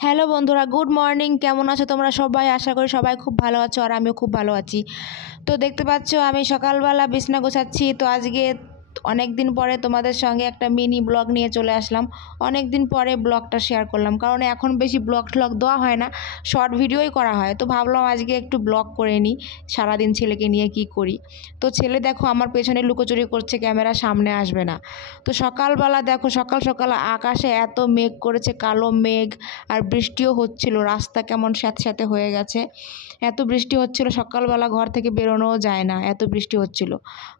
Hello বন্ধুরা, good morning. কেমন আছো তোমরা সবাই? আশা করি সবাই খুব ভালো আছো আর আমিও খুব ভালো আছি। তো দেখতে পাচ্ছ আমি সকালবেলা বিছনা গোছাচ্ছি। তো আজকে অনেক দিন পরে তোমাদের সঙ্গে একটা মিনি ব্লগ নিয়ে চলে আসলাম। অনেক দিন পরে ব্লগটা শেয়ার করলাম, কারণ এখন বেশি ব্লগ দেওয়া হয় না, শর্ট ভিডিওই করা হয়। তো ভাবলাম আজকে একটু ব্লগ করে নিই, সারাদিন ছেলেকে নিয়ে কি করি। তো ছেলে দেখো আমার পেছনে লুকোচুরি করছে, ক্যামেরা সামনে আসবে না। তো সকালবেলা দেখো, সকাল সকাল আকাশে এত মেঘ করেছে, কালো মেঘ, আর বৃষ্টিও হচ্ছিল। রাস্তা কেমন স্যাঁতস্যাঁতে হয়ে গেছে, এত বৃষ্টি হচ্ছিল। সকালবেলা ঘর থেকে বেরোনোও যায় না, এত বৃষ্টি হচ্ছিল।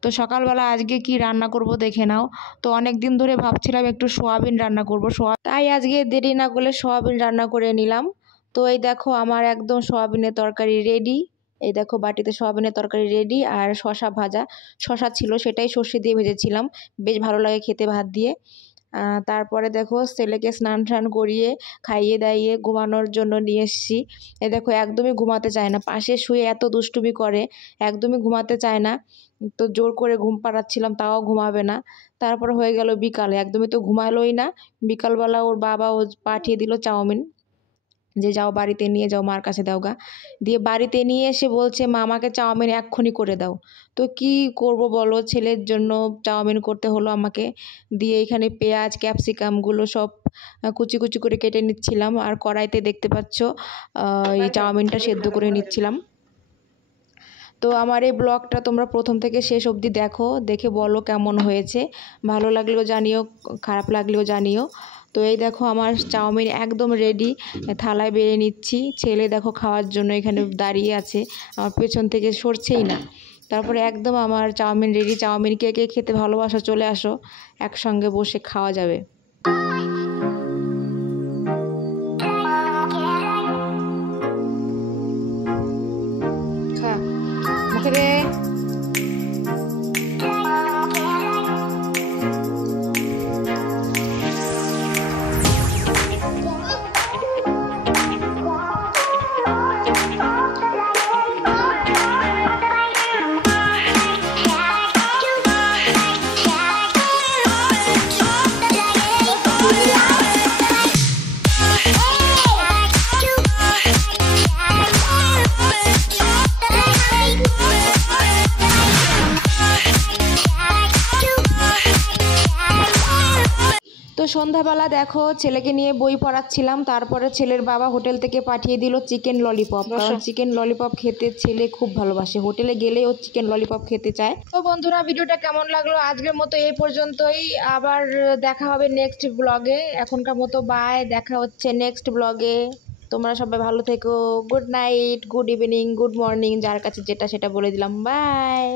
তো সকালবেলা আজকে কি রান্না করব দেখে নাও। তো অনেক দিন ধরে ভাবছিলাম একটু সোয়াবিন রান্না করব, তাই আজকে দেরি না করলে সোয়াবিন রান্না করে নিলাম। তো এই দেখো আমার একদম সোয়াবিনের তরকারি রেডি। এই দেখো বাটিতে সোয়াবিনের তরকারি রেডি, আর শশা ভাজা, শশা ছিল সেটাই সর্ষে দিয়ে ভেজেছিলাম, বেশ ভালো লাগে খেতে ভাত দিয়ে। তারপরে দেখো ছেলেকে স্নান টান করিয়ে খাইয়ে দাইয়ে ঘুমানোর জন্য নিয়ে এসেছি। এ দেখো একদমই ঘুমাতে চায় না, পাশে শুয়ে এত দুষ্টুমি করে, একদমই ঘুমাতে চায় না। তো জোর করে ঘুম পাড়াচ্ছিলাম, তাও ঘুমাবে না। তারপর হয়ে গেল বিকালে, একদমই তো ঘুমালোই না। বিকালবেলা ওর বাবা পাঠিয়ে দিল চাউমিন, যে যাও বাড়িতে নিয়ে যাও, মার কাছে দাও গা। দিয়ে বাড়িতে নিয়ে এসে বলছে মা আমাকে চাউমিন এক্ষুনি করে দাও। তো কি করব বলো, ছেলের জন্য চাউমিন করতে হলো আমাকে। দিয়ে এখানে পেঁয়াজ ক্যাপসিকামগুলো সব কুচি কুচি করে কেটে নিচ্ছিলাম, আর কড়াইতে দেখতে পাচ্ছ এই চাউমিনটা সেদ্ধ করে নিচ্ছিলাম। তো আমার এই ব্লগটা তোমরা প্রথম থেকে শেষ অবধি দেখো, দেখে বলো কেমন হয়েছে। ভালো লাগলেও জানিও, খারাপ লাগলেও জানিও। তো এই দেখো আমার চাউমিন একদম রেডি, থালায় বেড়ে নিচ্ছি। ছেলে দেখো খাওয়ার জন্য এখানে দাঁড়িয়ে আছে, আমার পেছন থেকে সরছেই না। তারপরে একদম আমার চাউমিন রেডি। চাউমিন কে কে খেতে ভালোবাসো চলে আসো, একসঙ্গে বসে খাওয়া যাবে। খা, মুখে দে। তো সন্ধ্যাবেলা দেখো ছেলেকে নিয়ে বই পড়াচ্ছিলাম, তারপরে ছেলের বাবা হোটেল থেকে পাঠিয়ে দিল চিকেন ললিপপ, কারণ চিকেন ললিপপ খেতে ছেলে খুব ভালোবাসে, হোটেলে গেলে ও চিকেন ললিপপ খেতে চায়। তো বন্ধুরা ভিডিওটা কেমন লাগলো আজকের মতো এই পর্যন্তই, আবার দেখা হবে নেক্সট ব্লগে। এখনকার মতো বাই, দেখা হচ্ছে নেক্সট ব্লগে। তোমরা সবাই ভালো থেকো। Good night, good evening, good morning, যার কাছে যেটা সেটা বলে দিলাম। বাই।